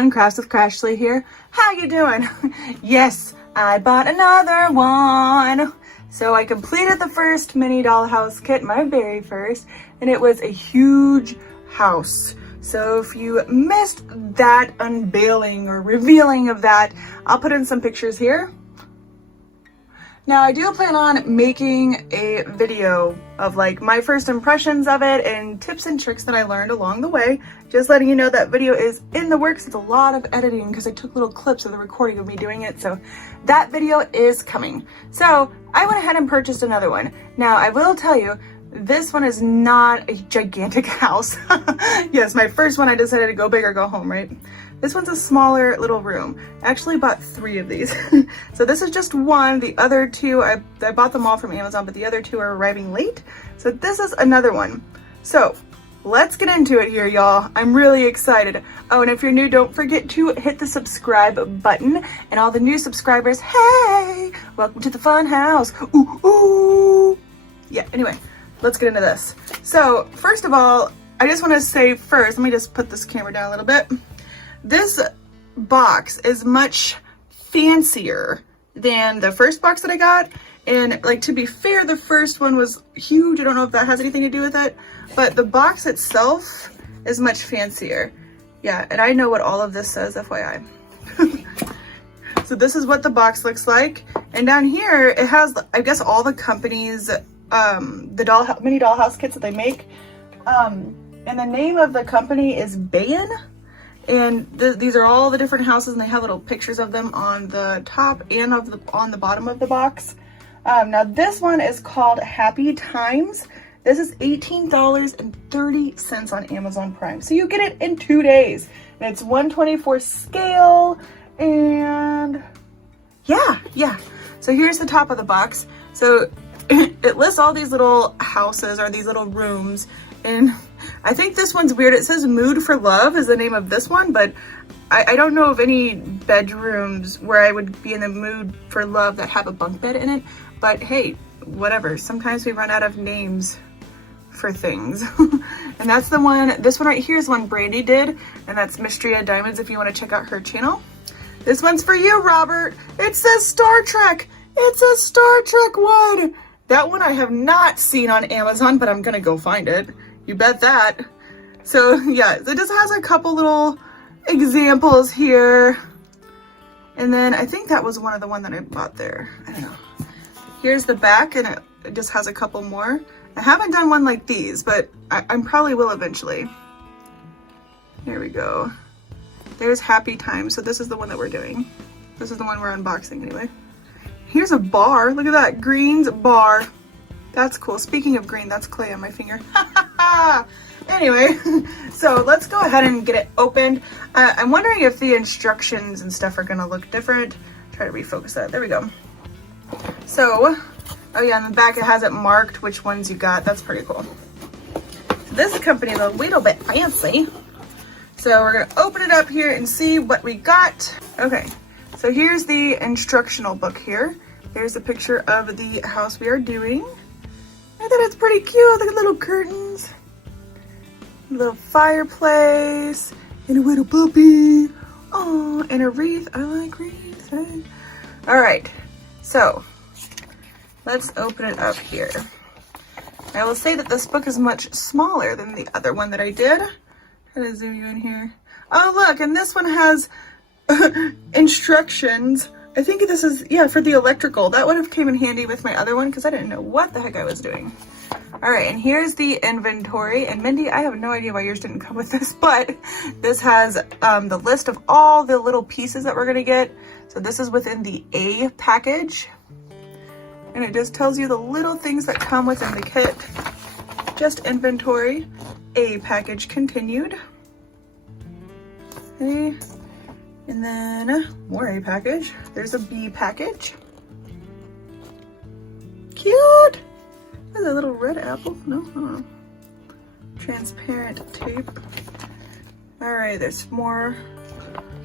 everyone, Crafts with Crashley here. How you doing? Yes, I bought another one. So I completed the first mini dollhouse kit, my very first, and it was a huge house. So if you missed that unveiling or revealing of that, I'll put in some pictures here. Now I do plan on making a video of like my first impressions of it and tips and tricks that I learned along the way. Just letting you know that video is in the works. It's a lot of editing because I took little clips of the recording of me doing it. So that video is coming. So I went ahead and purchased another one. Now I will tell you, this one is not a gigantic house. Yes, my first one I decided to go big or go home, right? This one's a smaller little room. I actually bought 3 of these. So this is just one. The other 2, I bought them all from Amazon, but the other 2 are arriving late. So this is another one. So let's get into it here, y'all. I'm really excited. Oh, and if you're new, don't forget to hit the subscribe button. And all the new subscribers, hey, welcome to the fun house. Ooh, ooh. Yeah, anyway, let's get into this. So first of all, I just want to say first, let me just put this camera down a little bit. This box is much fancier than the first box that I got. And like, to be fair, the first one was huge. I don't know if that has anything to do with it, but the box itself is much fancier. Yeah, and I know what all of this says, FYI. So this is what the box looks like. And down here, it has, I guess, all the companies, the mini dollhouse kits that they make. And the name of the company is Bayin. And these are all the different houses, and they have little pictures of them on the top and on the bottom of the box. Now this one is called Happy Times. This is $18.30 on Amazon Prime. So you get it in 2 days. And it's 1/24 scale. And yeah. So here's the top of the box. So it lists all these little houses or these little rooms. And I think this one's weird. It says Mood for Love is the name of this one, but I don't know of any bedrooms where I would be in the mood for love that have a bunk bed in it. But hey, whatever. Sometimes we run out of names for things. And that's the one, this one right here is one Brandy did, and that's Mystery of Diamonds if you want to check out her channel. This one's for you, Robert. It says Star Trek. It's a Star Trek one. That one I have not seen on Amazon, but I'm gonna go find it. You bet that. So yeah, it just has a couple little examples here. And then I think that was one of the one that I bought there. I don't know. Here's the back, and it just has a couple more. I haven't done one like these, but I probably will eventually. Here we go. There's Happy Time. So this is the one that we're doing. This is the one we're unboxing anyway. Here's a bar. Look at that, Green's bar. That's cool. Speaking of green, that's clay on my finger. Anyway, so let's go ahead and get it opened. I'm wondering if the instructions and stuff are gonna look different. Try to refocus that. There we go. So, oh yeah, on the back it has it marked which ones you got. That's pretty cool. So this company is a little bit fancy. So we're gonna open it up here and see what we got. Okay, so here's the instructional book here. There's a picture of the house we are doing. I thought it's pretty cute. Look at the little curtains. A little fireplace. And a little puppy. Oh, and a wreath. I like wreaths. Alright, so let's open it up here. I will say that this book is much smaller than the other one that I did. Try to zoom you in here. Oh look, and this one has instructions. I think this is, yeah, for the electrical. That would have came in handy with my other one because I didn't know what the heck I was doing. All right, and here's the inventory. And Mindy, I have no idea why yours didn't come with this, but this has the list of all the little pieces that we're gonna get. So this is within the A package. And it just tells you the little things that come within the kit. Just inventory. A package continued. Okay. And then more A package. There's a B package. Cute. There's a little red apple. No, transparent tape. All right, there's more.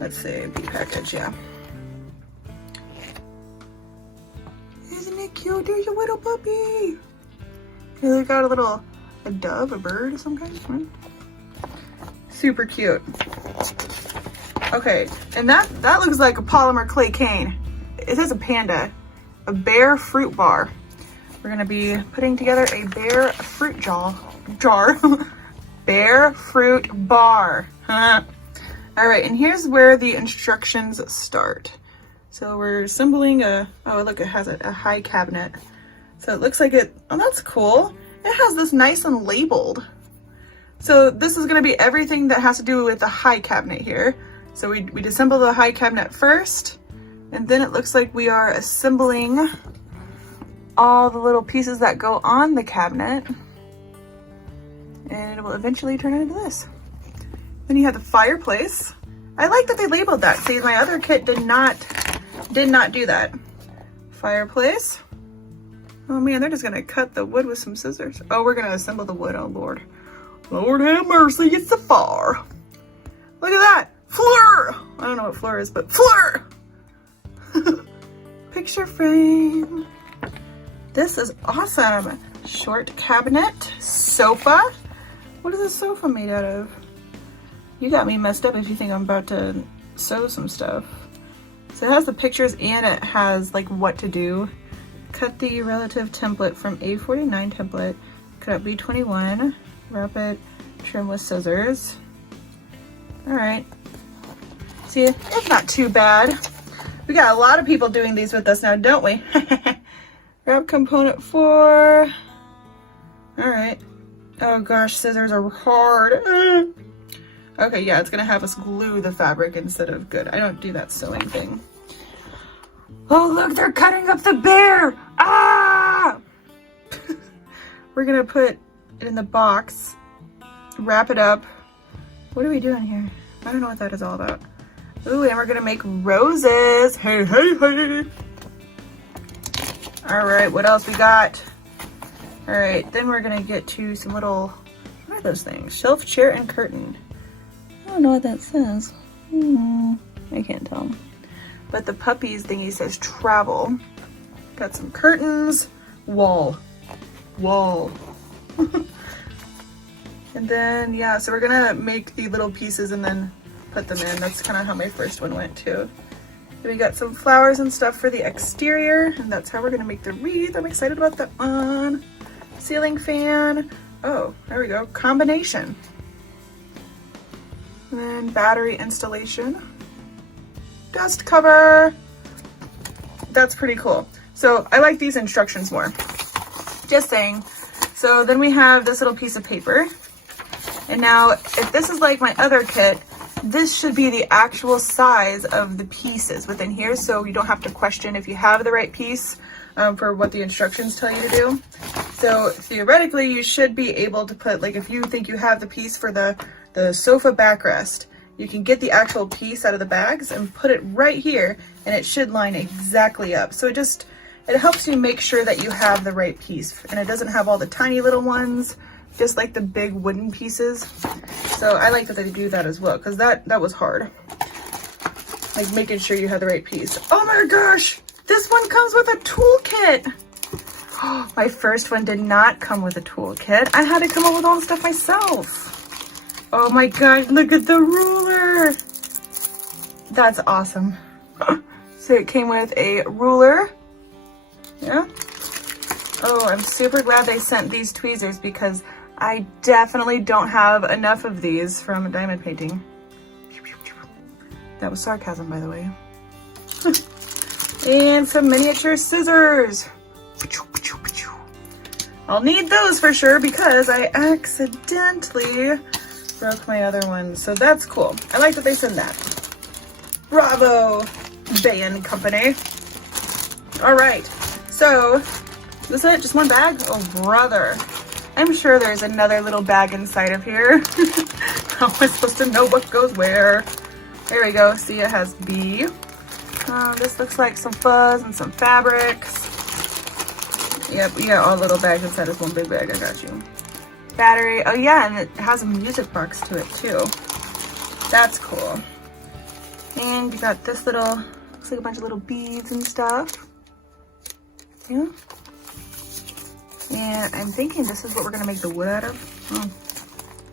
Let's see, B package, yeah. Isn't it cute? There's a little puppy. They got a dove, a bird of some kind. Super cute. Okay, and that looks like a polymer clay cane. It says a panda, a bear fruit bar. We're gonna be putting together a bear fruit jar. Bear fruit bar. All right, and here's where the instructions start. So we're assembling oh look, it has a high cabinet. So it looks like oh, that's cool. It has this nice and labeled. So this is gonna be everything that has to do with the high cabinet here. So we assemble the high cabinet first, and then it looks like we are assembling all the little pieces that go on the cabinet, and it will eventually turn into this. Then you have the fireplace. I like that they labeled that. See, my other kit did not do that. Fireplace. Oh man, they're just gonna cut the wood with some scissors. Oh, we're gonna assemble the wood. Oh Lord. Lord have mercy, it's a far. Look at that. Floor! I don't know what floor is, but floor! Picture frame. This is awesome. Short cabinet, sofa. What is this sofa made out of? You got me messed up if you think I'm about to sew some stuff. So it has the pictures and it has like what to do. Cut the relative template from A49 template, cut out B21, wrap it, trim with scissors. All right. See, it's not too bad. We got a lot of people doing these with us now, don't we? Wrap component 4. All right. Oh gosh, scissors are hard. Okay, yeah, it's gonna have us glue the fabric instead of good. I don't do that sewing thing. Oh look, they're cutting up the bear! Ah! We're gonna put it in the box, wrap it up. What are we doing here? I don't know what that is all about. Ooh, and we're gonna make roses. Hey, hey, hey. All right, what else we got? All right, then we're gonna get to some little, what are those things? Shelf, chair, and curtain. I don't know what that says. I can't tell. But the puppies thingy says travel. Got some curtains, wall. And then, yeah, so we're gonna make the little pieces and then put them in. That's kind of how my first one went too. Then we got some flowers and stuff for the exterior, and that's how we're gonna make the wreath. I'm excited about that one. Ceiling fan. Oh, there we go, combination. And then battery installation. Dust cover. That's pretty cool. So I like these instructions more. Just saying. So then we have this little piece of paper. And now if this is like my other kit, this should be the actual size of the pieces within here, so you don't have to question if you have the right piece for what the instructions tell you to do. So theoretically, you should be able to put, like if you think you have the piece for the sofa backrest, you can get the actual piece out of the bags and put it right here, and it should line exactly up. So it helps you make sure that you have the right piece, and it doesn't have all the tiny little ones, just like the big wooden pieces. So I like that they do that as well, because that was hard. Like making sure you have the right piece. Oh my gosh, this one comes with a toolkit. Oh, my first one did not come with a toolkit. I had to come up with all the stuff myself. Oh my god, look at the ruler. That's awesome. So it came with a ruler. Yeah. Oh, I'm super glad they sent these tweezers because I definitely don't have enough of these from diamond painting. That was sarcasm, by the way. And some miniature scissors. I'll need those for sure because I accidentally broke my other one. So that's cool. I like that they send that. Bravo, Bayin Company. All right. So, is it just one bag? Oh, brother. I'm sure there's another little bag inside of here. How am I supposed to know what goes where? There we go. See, it has B. This looks like some fuzz and some fabrics. Yep, you got all little bags inside this one big bag. I got you. Battery. Oh, yeah, and it has a music box to it, too. That's cool. And you got this little, looks like a bunch of little beads and stuff. Yeah. And I'm thinking this is what we're gonna make the wood out of. Oh.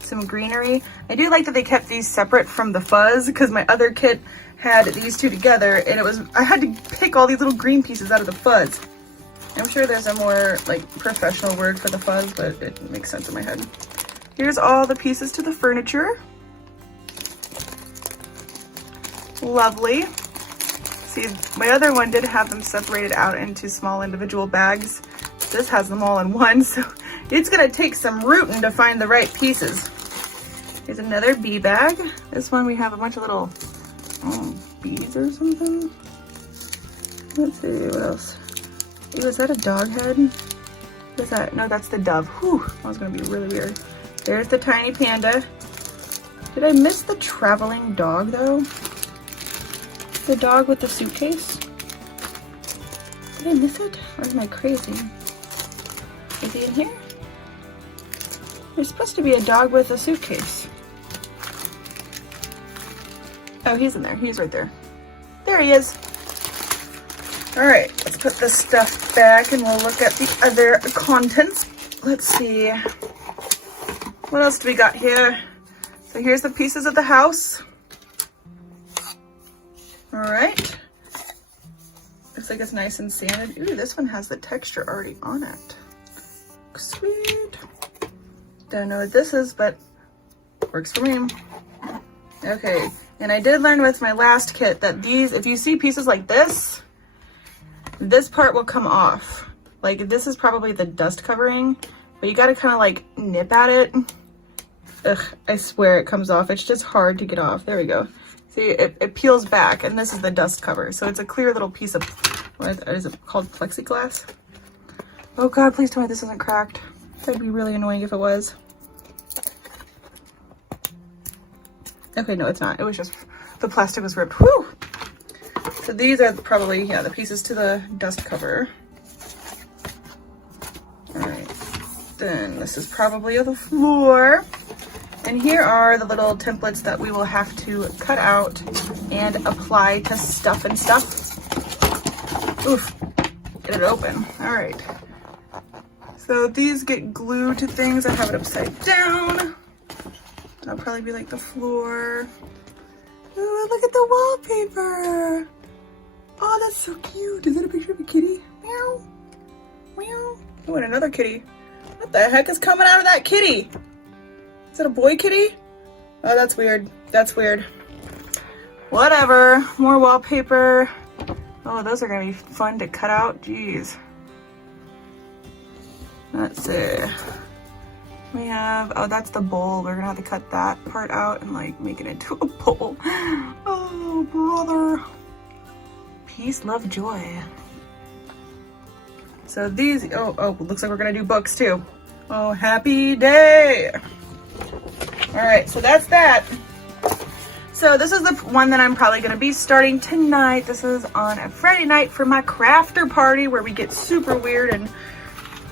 some greenery. I do like that they kept these separate from the fuzz because my other kit had these two together and I had to pick all these little green pieces out of the fuzz. I'm sure there's a more like professional word for the fuzz, but it makes sense in my head. Here's all the pieces to the furniture. Lovely. See, my other one did have them separated out into small individual bags. This has them all in one, so it's gonna take some rooting to find the right pieces. Here's another bee bag. This one we have a bunch of little bees or something. Let's see, what else? Ooh, is that a dog head? What is that? No, that's the dove. Whew, that was gonna be really weird. There's the tiny panda. Did I miss the traveling dog though? The dog with the suitcase? Did I miss it? Or am I crazy? Is he in here? There's supposed to be a dog with a suitcase. Oh, he's in there. He's right there. There he is. All right, let's put this stuff back and we'll look at the other contents. Let's see. What else do we got here? So here's the pieces of the house. All right. Looks like it's nice and sanded. Ooh, this one has the texture already on it. Sweet. Don't know what this is, but works for me. Okay, and I did learn with my last kit that these, if you see pieces like this part will come off. Like this is probably the dust covering, but you gotta kind of like nip at it. Ugh, I swear it comes off. It's just hard to get off. There we go. See, it peels back, and this is the dust cover. So it's a clear little piece of, what is it called, plexiglass? Oh God, please tell me this isn't cracked. That'd be really annoying if it was. Okay, no, it's not. It was just, the plastic was ripped. Whew! So these are probably, yeah, the pieces to the dust cover. All right, then this is probably the floor. And here are the little templates that we will have to cut out and apply to stuff and stuff. Oof, get it open. All right. So these get glued to things. I have it upside down. That'll probably be like the floor. Ooh, look at the wallpaper. Oh, that's so cute. Is that a picture of a kitty? Meow. Meow. Oh, and another kitty. What the heck is coming out of that kitty? Is it a boy kitty? Oh, that's weird. That's weird. Whatever. More wallpaper. Oh, those are gonna be fun to cut out. Jeez. Let's see. We have, oh, that's the bowl. We're gonna have to cut that part out and like make it into a bowl. Oh, brother. Peace, love, joy. So these, oh, looks like we're gonna do books too. Oh, happy day. All right, so that's that. So this is the one that I'm probably gonna be starting tonight. This is on a Friday night for my crafter party where we get super weird and,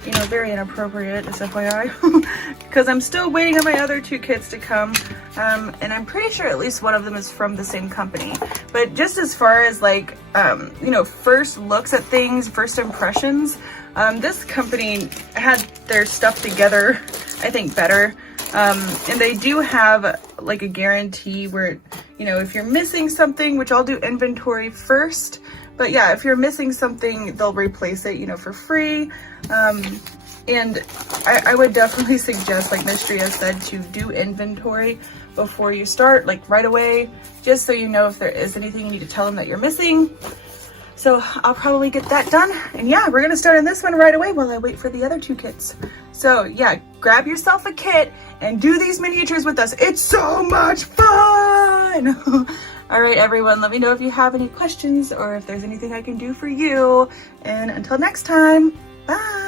you know, very inappropriate, just FYI, because I'm still waiting on my other two kits to come, and I'm pretty sure at least one of them is from the same company. But just as far as like, you know, first looks at things, first impressions, this company had their stuff together, I think, better. And they do have like a guarantee where, you know, if you're missing something, which I'll do inventory first, but yeah, if you're missing something, they'll replace it, you know, for free. And I would definitely suggest, like Miss Drea said, to do inventory before you start, like right away, just so you know if there is anything you need to tell them that you're missing. So I'll probably get that done. And yeah, we're gonna start on this one right away while I wait for the other two kits. So yeah, grab yourself a kit and do these miniatures with us. It's so much fun. All right, everyone, let me know if you have any questions or if there's anything I can do for you. And until next time, bye.